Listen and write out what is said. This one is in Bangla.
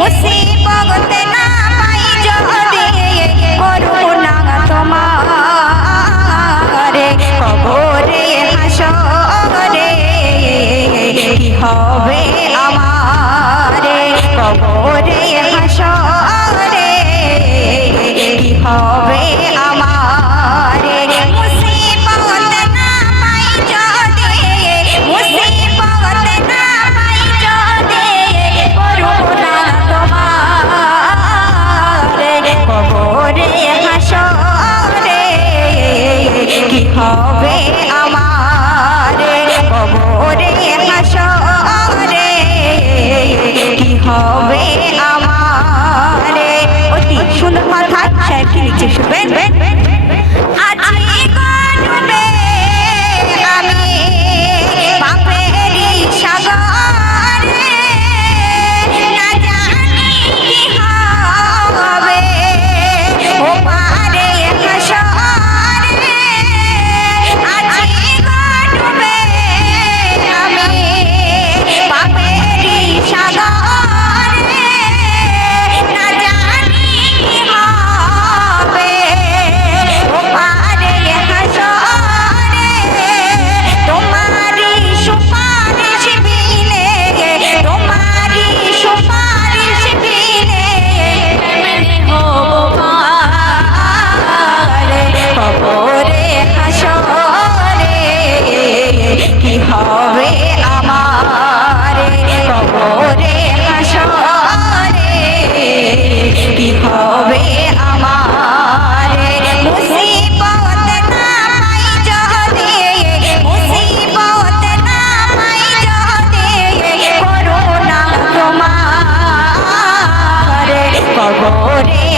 মুসিবত না পাই যদি করুণা তোমারে কবরে হাসরে কি হবে আমারে কবরে হাসরে কি হবে আমারে মুসিবত না পাই যদি মুসিবত না পাই যদি করুণা তোমারে কবরে হাসরে কি হবে আমারে কবরে হাসরে কি হবে আমারে। অতি সুন্দর কথা শেখ লিখছে শুনবেন। আজি গডুবে আমি পাপেরি সাগরে না জানি কি হবে ও পারে হাসরে। আজি গডুবে আমি পাপেরি সাগরে না জানি কি হবে ও পারে হাসরে। তোমারি সুপারিশ বিনে তোমারি সুপারিশ বিনে কেমনে হব পারে কবরে হাসরে কি হবে আমারে কবরে হাসরে কি হবে আমারে। মুসিবত না পাই যদি মুসিবত না পাই যদি করুণা তোমারে কবরে